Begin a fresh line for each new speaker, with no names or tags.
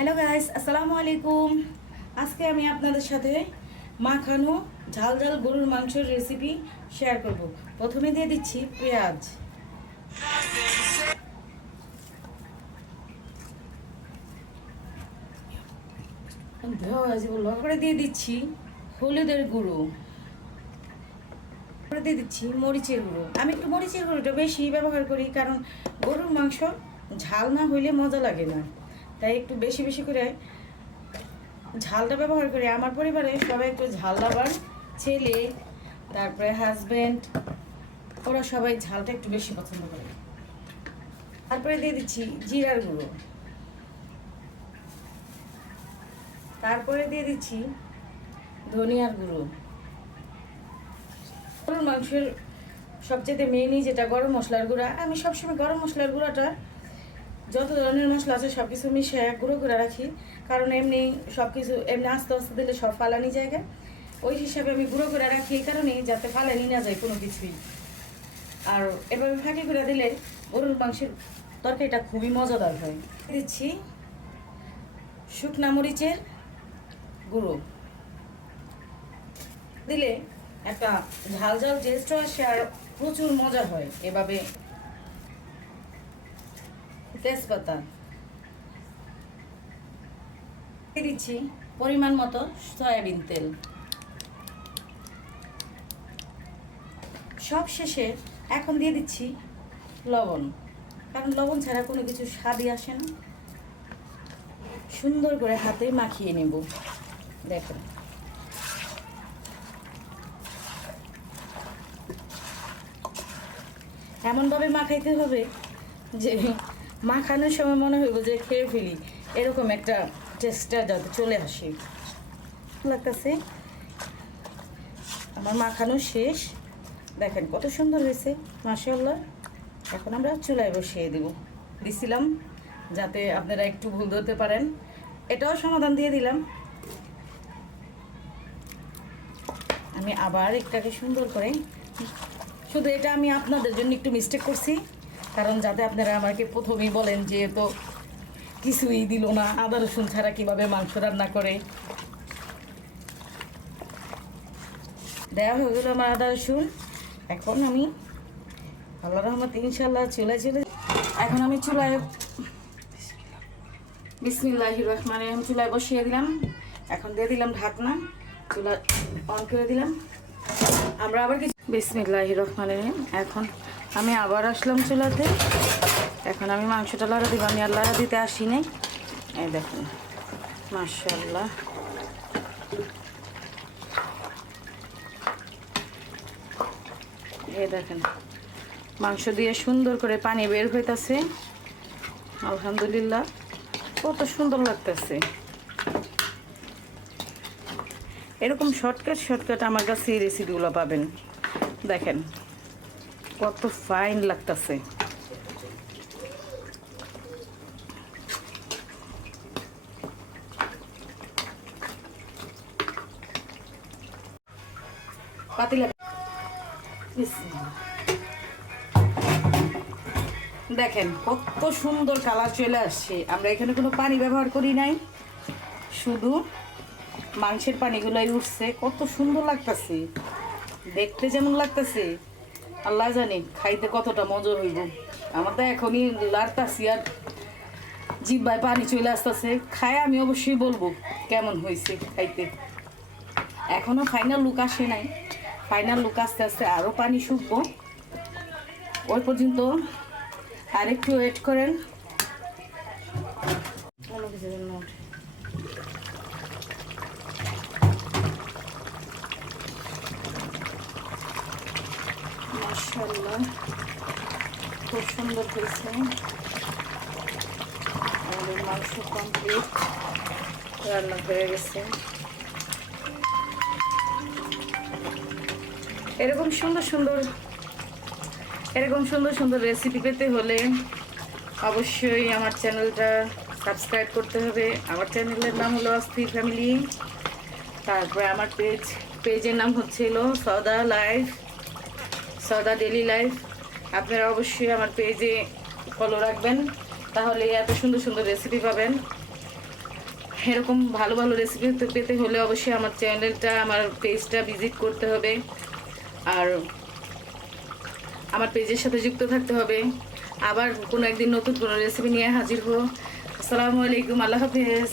Hello guys আসসালামু আলাইকুম আজকে আমি আপনাদের সাথে মাখানো ঝাল ঝাল গরুর মাংসের রেসিপি শেয়ার করব। প্রথমে দিয়ে দিচ্ছি পেঁয়াজ। করে দিয়ে দিচ্ছি হলুদের গুঁড়ো। করে দিয়ে দিচ্ছি মরিচের গুঁড়ো। আমি একটু মরিচের গুঁড়োটা বেশি ব্যবহার করি, কারণ গরুর মাংস ঝাল না হইলে মজা লাগে না। তাই একটু বেশি বেশি করে ঝালটা ব্যবহার করি। আমার পরিবারে সবাই একটু ঝাল লাভার, ছেলে, তারপরে হাজব্যান্ড ওরা সবাই ঝালটা একটু বেশি পছন্দ করে। তারপরে দিয়ে দিচ্ছি জিরার গুঁড়ো। তারপরে দিয়ে দিচ্ছি ধনিয়ার গুঁড়ো। গরুর মাংসের সবচেয়ে মেনই যেটা গরম মশলার গুঁড়া, আমি সবসময় গরম মশলার গুঁড়াটা যত ধরনের মশলা আছে সব কিছু মিশে গুঁড়ো করে রাখি। কারণ এমনি সব কিছু এমনি আস্তে আস্তে দিলে সব ফালানি জায়গায় ওই হিসাবে আমি গুঁড়ো করে রাখি এই কারণেই যাতে ফালানি না যায় কোনো কিছুই। আর এভাবে ফাঁকি করে দিলে গরুর মাংসের তরকারিটা খুবই মজাদার হয়। দিচ্ছি শুকনা মরিচের গুঁড়ো। দিলে একটা ঝাল ঝাল টেস্ট আসে আর প্রচুর মজা হয় এভাবে তেজপাতা দিচ্ছি পরিমাণ মতো সয়াবিন তেল। সব শেষে এখন দিয়ে দিচ্ছি লবণ। কারণ লবণ ছাড়া কোনো কিছু স্বাদই আসে না। সুন্দর করে হাতে মাখিয়ে নেব। দেখুন। এমনভাবে মাখাইতে হবে যে মাখানোর সময় মনে হইব যে খেয়ে ফেলি, এরকম একটা টেস্টটা যাতে চলে আসে। লাগতেছে। আমার মাখানো শেষ। দেখেন কত সুন্দর হয়েছে মাসাল্লাহ এখন আমরা চুলায় বসিয়ে দেব। দিছিলাম, যাতে আপনারা একটু ভুল ধরতে পারেন। এটাও সমাধান দিয়ে দিলাম। আমি আবার একটাকে সুন্দর করে, শুধু এটা আমি আপনাদের জন্য একটু মিস্টেক করছি। কারণ যাতে আপনারা আমাকে প্রথমেই বলেন যে তো কিছুই দিল না, আদা রসুন ছাড়া কীভাবে মাংস রান্না করে? দেওয়া হয়ে গেল আমার আদা রসুন। এখন আমি আল্লাহ রহমত ইনশাল্লাহ চুলায় চলে এখন আমি চুলায় বিসমিল্লাহ রহমান রহিম চুলায় বসিয়ে দিলাম। এখন দিয়ে দিলাম ঢাকনা, চুলা অন করে দিলাম। আমরা আবার কিছু বিসমিল্লাহ রহমান রহিম। এখন আমি আবার আসলাম চুলাতে। এখন আমি মাংসটা লাড়া দিব, আমি আর লাড়া দিতে আসি নাই এই দেখুন মার্শাল্লাহ এই দেখেন, মাংস দিয়ে সুন্দর করে পানি বের হইতাছে। আলহামদুলিল্লাহ, কত সুন্দর লাগতেছে। এরকম শর্টকাট শর্টকাট আমার কাছে রেসিপিগুলো পাবেন। দেখেন কত ফাইন লাগতেছে। দেখেন, কত সুন্দর কালার চলে আসছে। আমরা এখানে কোনো পানি ব্যবহার করি নাই। শুধু মাংসের পানিগুলোই উঠছে। কত সুন্দর লাগতেছে। দেখতে যেমন লাগতেছে। আল্লাহ জানি, খাইতে কতটা মজা হইব। আমার তো এখনই লাড়তাছি আর জিব্বায় পানি চলে আসতেছে। খায় আমি অবশ্যই বলব, কেমন হয়েছে খাইতে? এখনও ফাইনাল লুক আসে নাই। ফাইনাল লুক আস্তে আস্তে আরও পানি শুকবো। ওই পর্যন্ত আরেকটু ওয়েট করেন। মাশাআল্লাহ। খুব সুন্দর হয়েছে। আমাদের মাংস কমপ্লিট রান্না হয়ে গেছে। এরকম সুন্দর সুন্দর এরকম সুন্দর সুন্দর রেসিপি পেতে হলে অবশ্যই আমার চ্যানেলটা সাবস্ক্রাইব করতে হবে। আমার চ্যানেলের নাম হলো অস্থি ফ্যামিলি তারপরে আমার পেজ পেজের নাম হচ্ছিল সদা লাইফ সদা ডেলি লাইফ আপনারা অবশ্যই আমার পেজে ফলো রাখবেন, তাহলে এত সুন্দর সুন্দর রেসিপি পাবেন। এরকম ভালো ভালো রেসিপি পেতে হলে অবশ্যই আমার চ্যানেলটা আমার পেজটা ভিজিট করতে হবে। আর আমার পেজের সাথে যুক্ত থাকতে হবে। আবার কোনো একদিন নতুন কোনো রেসিপি নিয়ে হাজির হো আসসালামু আলাইকুম, আল্লাহ হাফিজ।